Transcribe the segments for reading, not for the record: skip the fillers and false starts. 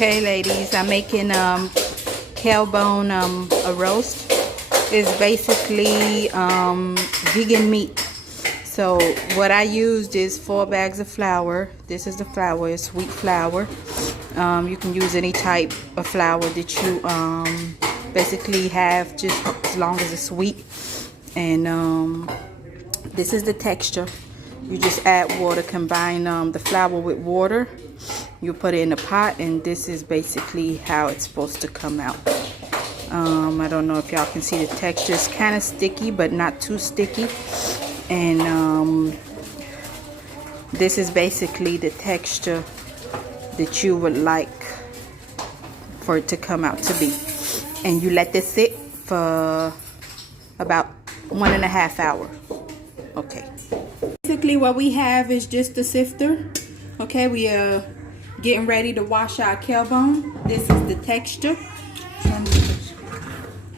Okay, ladies, I'm making Kelbon a roast. It's basically vegan meat. So what I used is 4 bags of flour. This is the flour. It's wheat flour. You can use any type of flour that you basically have, just as long as it's sweet. And this is the texture. You just add water, combine the flour with water. You put it in a pot, and this is basically how it's supposed to come out. I don't know if y'all can see the texture. It's kind of sticky, but not too sticky. And this is basically the texture that you would like for it to come out to be. And you let this sit for about 1.5 hours. Okay. Basically what we have is just a sifter. Okay, we are getting ready to wash our Kelbon. This is the texture.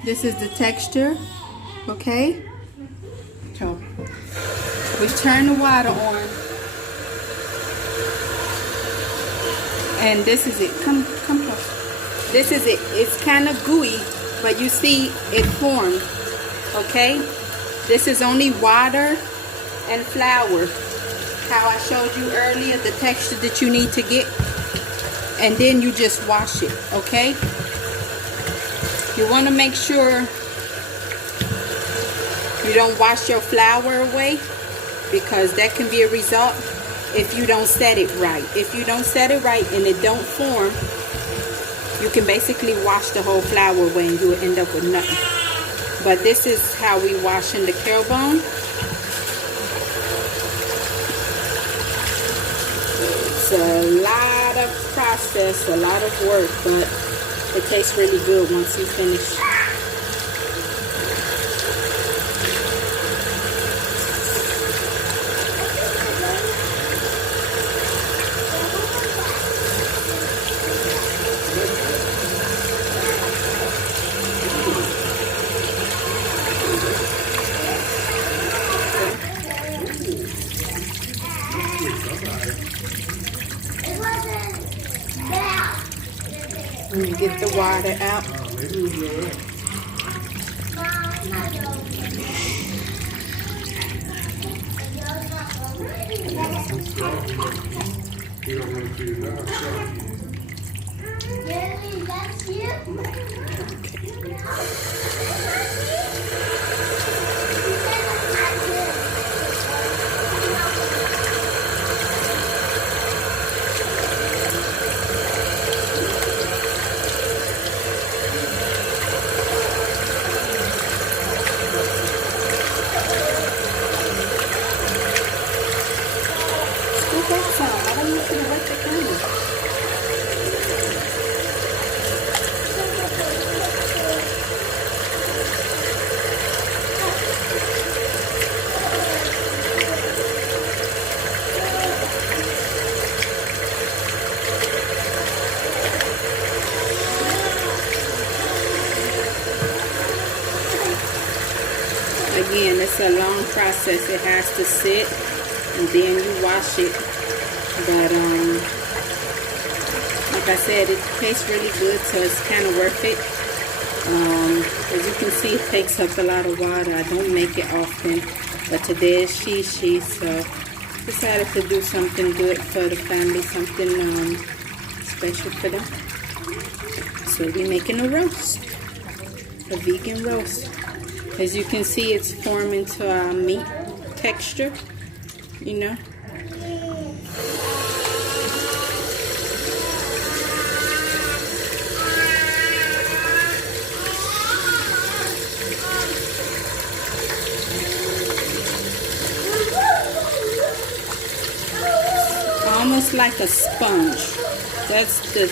This is the texture. Okay. So we turn the water on. And this is it. Come close. This is it. It's kind of gooey, but you see it formed. Okay. This is only water and flour. How I showed you earlier, the texture that you need to get. And then you just wash it, okay? You want to make sure you don't wash your flour away, because that can be a result if you don't set it right. If you don't set it right and it don't form, you can basically wash the whole flour away and you will end up with nothing. But this is how we wash in the Kelbon. It's a lot of process, a lot of work, but it tastes really good once you finish. And you get the water out. Again, it's a long process. It has to sit and then you wash it. But like I said, it tastes really good, so it's kind of worth it. As you can see, it takes up a lot of water. I don't make it often, but today is she, so decided to do something good for the family, something special for them. So we're making a roast, a vegan roast. As you can see, it's forming to our meat texture, you know. Almost like a sponge. That's the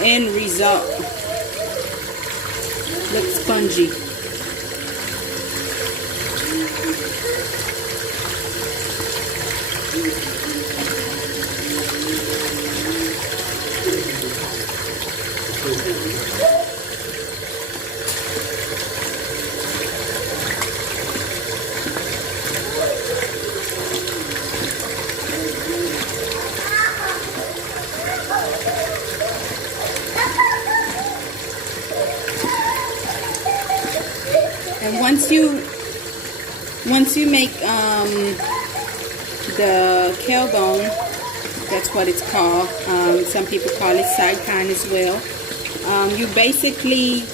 end result. Looks spongy. And once you make the Kelbon, that's what it's called. Some people call it saitan as well. You basically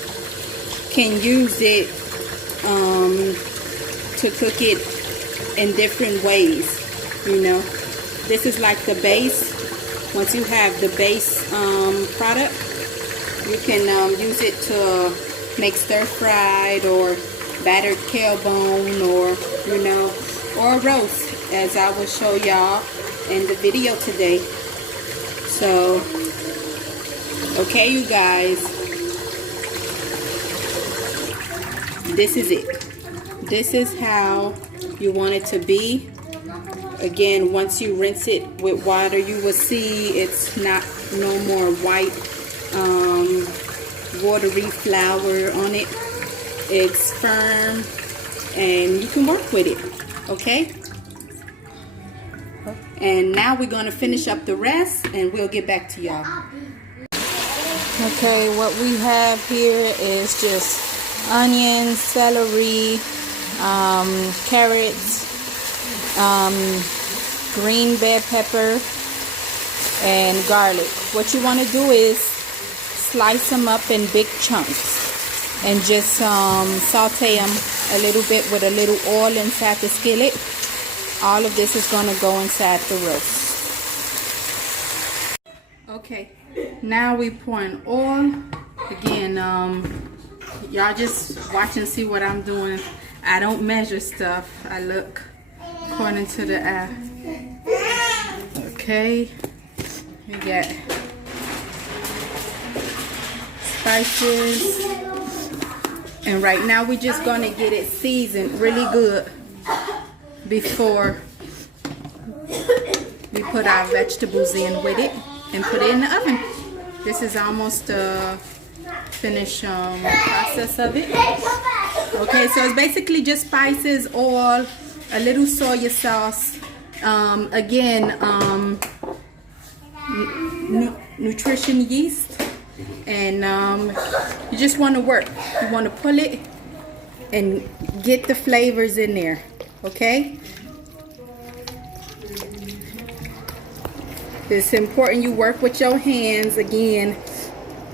can use it to cook it in different ways. You know, this is like the base. Once you have the base product, you can use it to make stir-fried or battered Kelbon, or you know, or roast, as I will show y'all in the video today. So, okay, you guys, this is it. This is how you want it to be. Again, once you rinse it with water, you will see it's not no more white watery flour on it. It's firm and you can work with it. Okay, and now we're going to finish up the rest and we'll get back to y'all. Okay, what we have here is just onions, celery, carrots, green bell pepper, and garlic. What you want to do is slice them up in big chunks and just saute them a little bit with a little oil inside the skillet. All of this is going to go inside the roast. Okay, now we pouring oil. Again, y'all just watch and see what I'm doing. I don't measure stuff. I look according to the eye. Okay, we got spices. And right now we're just going to get it seasoned really good before we put our vegetables in with it and put it in the oven. This is almost the finished process of it. Okay, so it's basically just spices, oil, a little soy sauce, again, nutrition yeast. And you just want to work. You want to pull it and get the flavors in there. Okay? It's important you work with your hands. Again,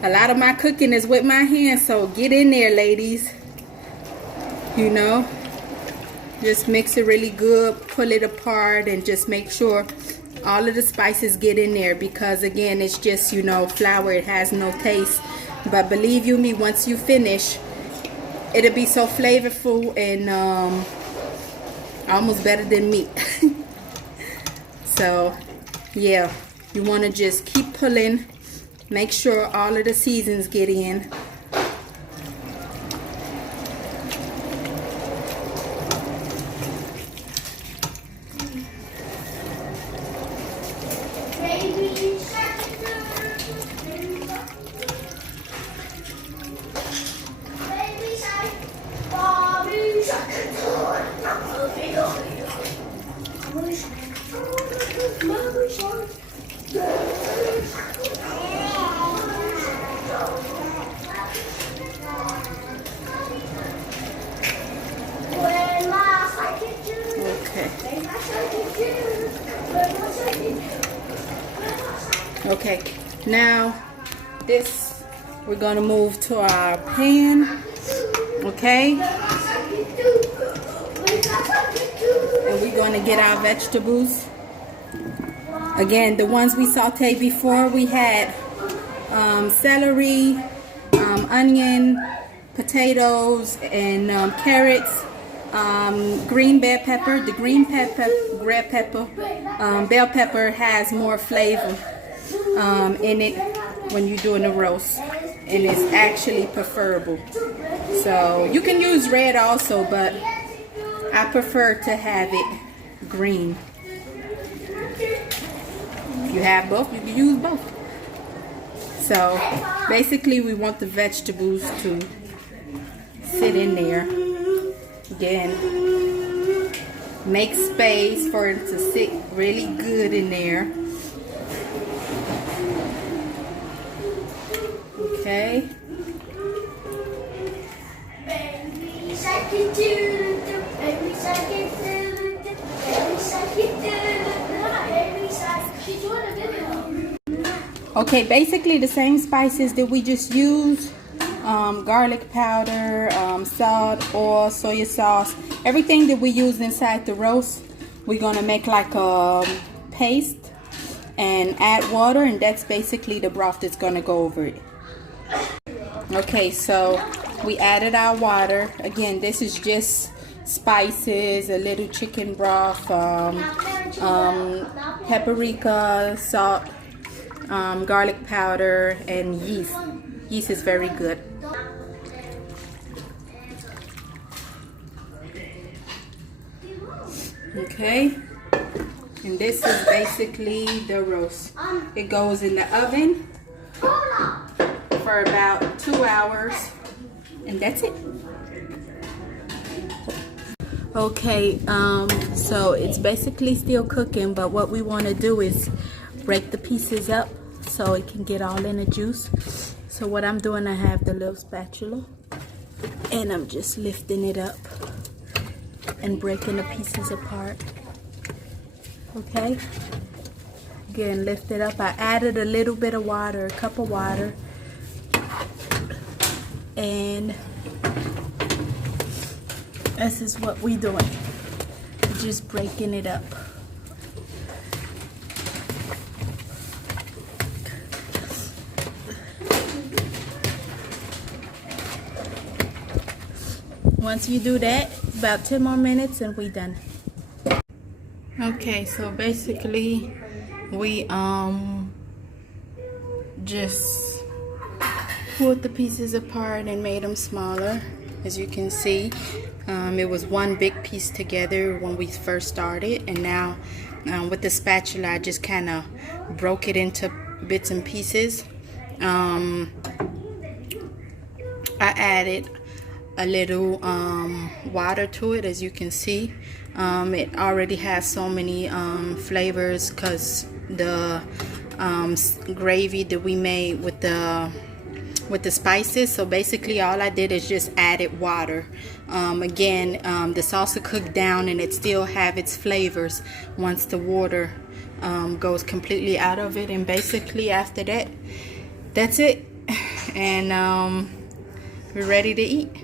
a lot of my cooking is with my hands, so get in there, ladies. You know, just mix it really good, pull it apart, and just make sure all of the spices get in there, because again, it's just, you know, flour. It has no taste. But believe you me, once you finish, it'll be so flavorful and almost better than meat. So yeah, you want to just keep pulling, make sure all of the seasons get in. Okay, now this we're gonna move to our pan. Okay, and we're gonna get our vegetables. Again, the ones we sauteed before, we had celery, onion, potatoes, and carrots, green bell pepper. The green bell pepper has more flavor in it when you're doing a roast, and it's actually preferable. So you can use red also, but I prefer to have it green. If you have both, you can use both. So basically we want the vegetables to sit in there. Again, make space for it to sit really good in there. Okay. Okay, basically the same spices that we just used. Garlic powder, salt, oil, soy sauce, everything that we used inside the roast, we're gonna make like a paste and add water, and that's basically the broth that's gonna go over it. Okay, so we added our water. Again, this is just spices, a little chicken broth, paprika, salt, garlic powder, and yeast. Yeast is very good. Okay, and this is basically the roast. It goes in the oven for about 2 hours, and that's it. Okay, so it's basically still cooking, but what we want to do is break the pieces up so it can get all in the juice. So what I'm doing, I have the little spatula, and I'm just lifting it up and breaking the pieces apart. Okay, again, lift it up. I added a little bit of water, a cup of water, and this is what we're doing, just breaking it up. Once you do that, about 10 more minutes and we done. Okay, so basically we just pulled the pieces apart and made them smaller. As you can see, it was one big piece together when we first started, and now with the spatula I just kind of broke it into bits and pieces. I added a little water to it. As you can see, it already has so many flavors because the gravy that we made with the spices. So basically all I did is just added water. Again, the salsa cooked down and it still have its flavors once the water goes completely out of it. And basically after that, that's it, and we're ready to eat.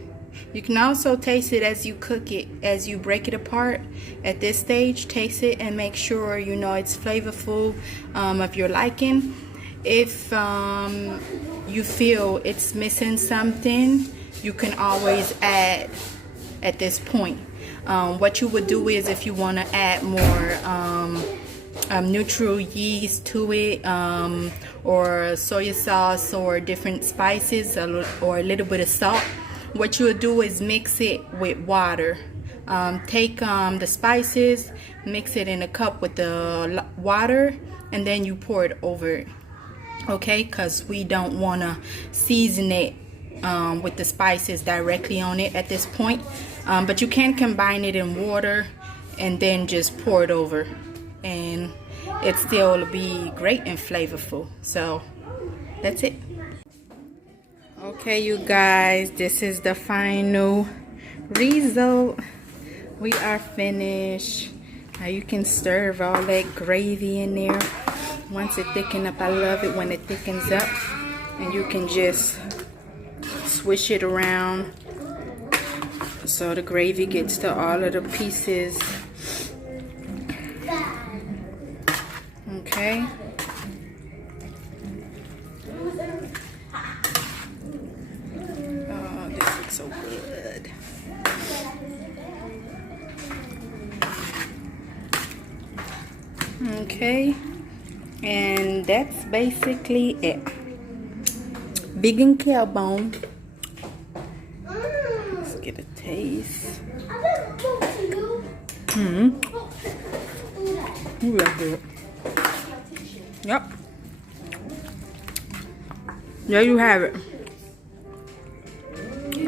You can also taste it as you cook it, as you break it apart. At this stage, taste it and make sure you know it's flavorful of your liking. If you feel it's missing something, you can always add at this point. What you would do is, if you want to add more neutral yeast to it, or soy sauce or different spices, or a little bit of salt, what you'll do is mix it with water. Take the spices, mix it in a cup with the water, and then you pour it over it. Okay, because we don't want to season it with the spices directly on it at this point, but you can combine it in water and then just pour it over, and it still will be great and flavorful. So that's it. Okay, you guys, this is the final result. We are finished. Now you can serve all that gravy in there. Once it thickens up, I love it when it thickens up, and you can just swish it around so the gravy gets to all of the pieces. Okay. Oh, this looks so good. Okay, and that's basically it. Vegan Kelbon. Let's get a taste. Ooh, that's good. Yep. There you have it.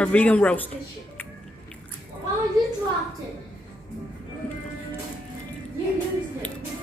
A vegan roast. Oh, you dropped it. You used it.